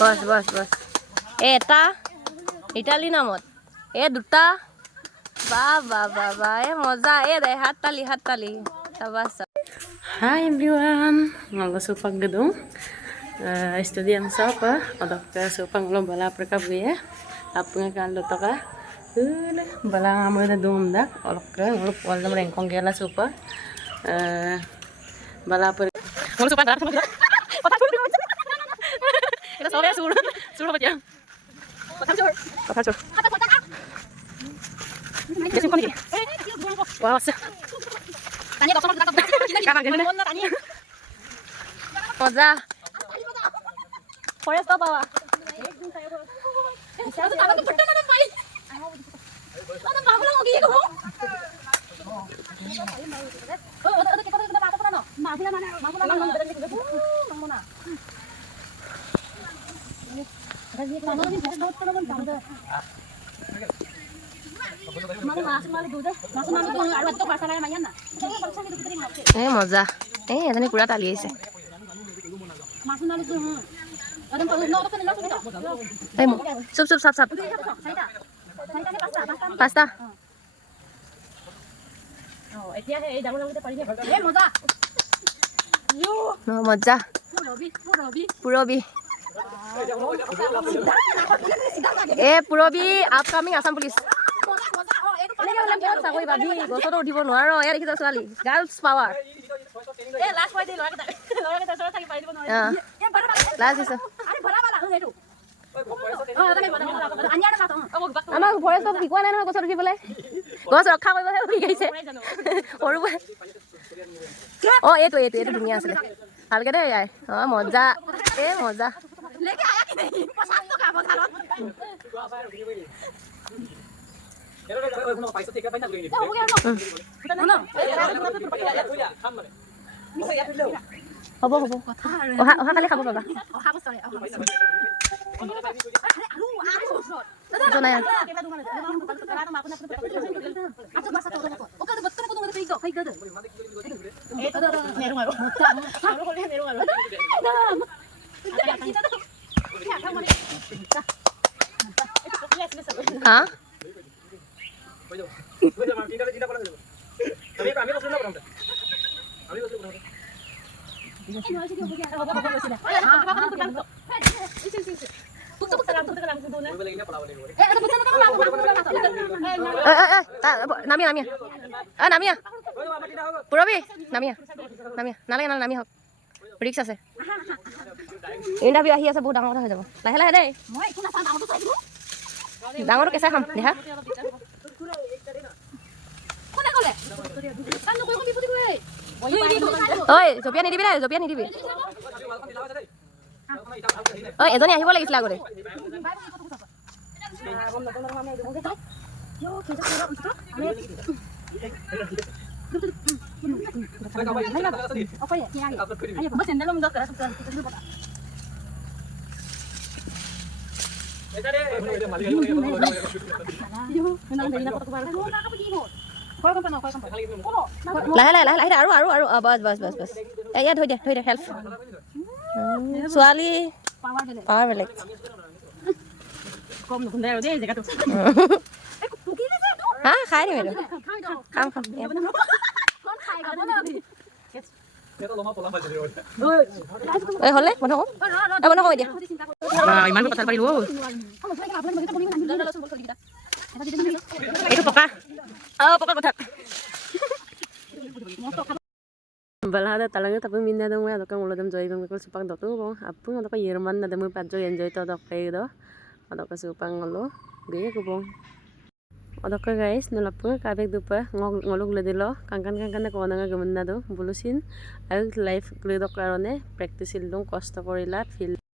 बस बस बस एटा इटाली नामत दुटा बा बा बा बा मजा दे हाथ ताली tabasa. Hi everyone, ngalo supang gedung stadium sapa odok ka supang lo bala perkap ya apung kan lo toka bala ngamu da dumdak olok ka ngalo wala merengkong gela supa bala per ngalo supang darah sama kita sore suruh apa jang patar sur Kasi ko ni. Wow. Tanya dokter kita kanan gini. Moza. Forest apa bawa? Saya tuh tahu betul mana baik. Mana bagus lah lagi itu. Oh, ada kita apa pernah no? Mana mana. মজা এজনী পুৰা তালি আহিছে চুপ চুপ চাপ চাপ পাঁচটা মজা Purabi Purabi upcoming Assam police চাকৰি বান্ধি গছতো উঠিব নোৱাৰো এয়া দেখিছ ছোৱালী গাৰ্লছ পাৱাৰ আমাক ফৰেষ্টক শিকোৱা নাই নহয় গছত উঠিবলৈ গছ ৰক্ষা কৰিবহে শিকাইছে সৰু এইটো ধুনীয়া আছিলে ভালকে দে মজা মজা হ'ব অহাকালি খাব পাবা হা নামিয়া পুৰবী নামিয়া নালাগে নামি হওক ৰিক্স আছে ইণ্টাৰভিউ আহি আছে বহুত ডাঙৰ কথা হৈ যাব লাহে লাহে দেই ডাঙৰটো কেঁচাই খাম দেহা ঐ জপিয়া নিদিবি ঐ এজনী আহিব লাগিছিলে আগতে লাহে আৰু বাছ এয়া ধৰি দে হেল্প ছোৱালী পাৱাৰ বেলেগ হা খাই দিম এইটো খাম হ'লে বন্ধ কৰি দিয়া ইমান কথা পাৰিলো এইটো পকা কথা balada talangnya tapi minda dong ya dokang ulah dem joy bang mikul supang dotu bang apung atau Yerman ada mu pajo enjoy to dok kayak do atau ke supang ngolo gaya ku bang atau ke guys nolapung kabek dupa ngolok ledelo kangkan na ko nanga gamen na do bulusin ayo live gledok karone practice ilung kosto korila feel